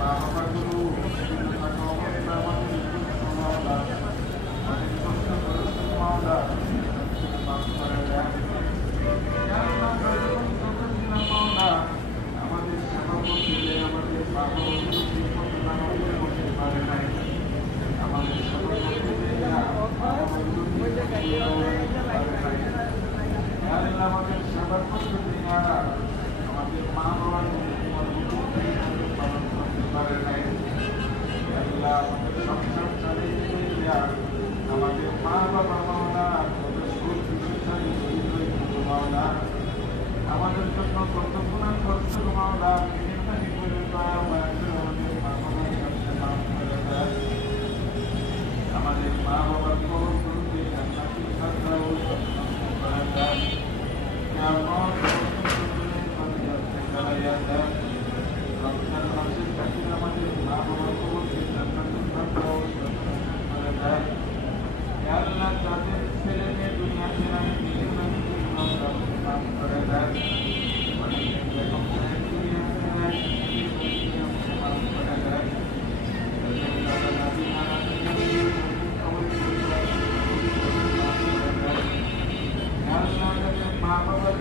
মা-বাবাগুলো বিভিন্ন থাকা অবস্থায় আমাদের মাওলা আমাদের কষ্ট করেছে মাওলা মাফ করে দেন। ইয়া আল্লাহ আমরা যখন ছোট ছিলাম মাওলা আমাদের সেবা করতে যে আমাদের মা-বাবাগুলো ঠিক মতো নামাজে বসতে পারে নাই। আমাদের সেবা করতে যে মা-বাবাগুলো ঠিক মতো পারে নাই। ইয়া আল্লাহ আমাদের সেবা করতে যে আমাদের মা-বাবাকে তোমার হুকুম পালন করতে পারে নাই। আল্লাহ আমাদের সংসার চালিয়ে দিয়া আমাদের মা-বাবা মাওলা কত সুখ বিশেষায়ী শহীদ হয়েছিল মাওলা আমাদের জন্য কত গুণা করছো মাওলা মেহরবানি করে দয়া মায়া করে আমাদের মা-বাবার কাছে মাফ করে দেয়। আমাদের মা-বাবার কবরগুলোকে জান্নাতুল ফেরদাউস করে দেয়। ইয়া আল্লাহ রমজান মাসের কাছে আমাদের মা-বাবার কবরকে জান্নাতুল ফেরদাউস করে দেয়। ইয়া আল্লাহ যাদের ছেলে মেয়ে দুনিয়াতে নাই নিজের নামকে মাফ করে দেয়। অনেক বেগম সাহেব দুনিয়াতে নাই মাফ করে দেয়। দাদা দাদি নানা মা বাবার